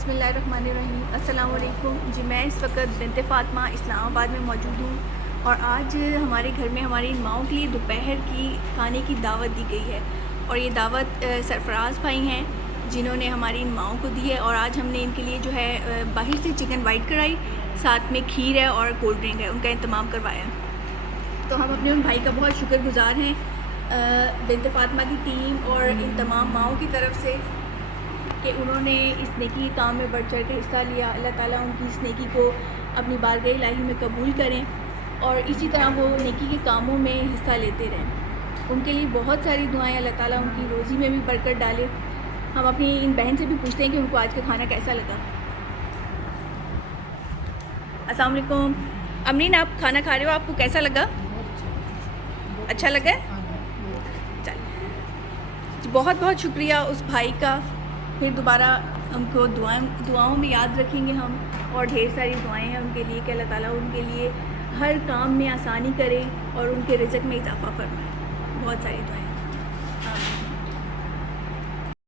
بسم اللہ الرحمن الرحیم۔ السلام علیکم جی، میں اس وقت بنت فاطمہ اسلام آباد میں موجود ہوں اور آج ہمارے گھر میں ہماری ماؤں کے لیے دوپہر کی کھانے کی دعوت دی گئی ہے اور یہ دعوت سرفراز بھائی ہیں جنہوں نے ہماری ان ماؤں کو دی ہے اور آج ہم نے ان کے لیے جو ہے باہر سے چکن وائٹ کڑھائی ساتھ میں کھیر ہے اور کولڈ ڈرنک ہے ان کا انتظام کروایا۔ تو ہم اپنے ان بھائی کا بہت شکر گزار ہیں بنت فاطمہ کی ٹیم اور ان تمام ماؤں کی طرف سے کہ انہوں نے اس نیکی کام میں بڑھ چڑھ کر حصہ لیا۔ اللہ تعالیٰ ان کی اس نیکی کو اپنی بارگاہ الہی میں قبول کریں اور اسی طرح وہ نیکی کے کاموں میں حصہ لیتے رہیں۔ ان کے لیے بہت ساری دعائیں، اللہ تعالیٰ ان کی روزی میں بھی برکت ڈالے۔ ہم اپنی ان بہن سے بھی پوچھتے ہیں کہ ان کو آج کا کھانا کیسا لگا۔ السلام علیکم امرین، آپ کھانا کھا رہے ہو، آپ کو کیسا لگا؟ اچھا لگا ہے؟ چل، بہت بہت شکریہ اس بھائی کا۔ پھر دوبارہ ہم کو دعاؤں میں یاد رکھیں گے ہم، اور ڈھیر ساری دعائیں ہیں ان کے لیے کہ اللہ تعالیٰ ان کے لیے ہر کام میں آسانی کرے اور ان کے رزق میں اضافہ فرمائے۔ بہت ساری دعائیں۔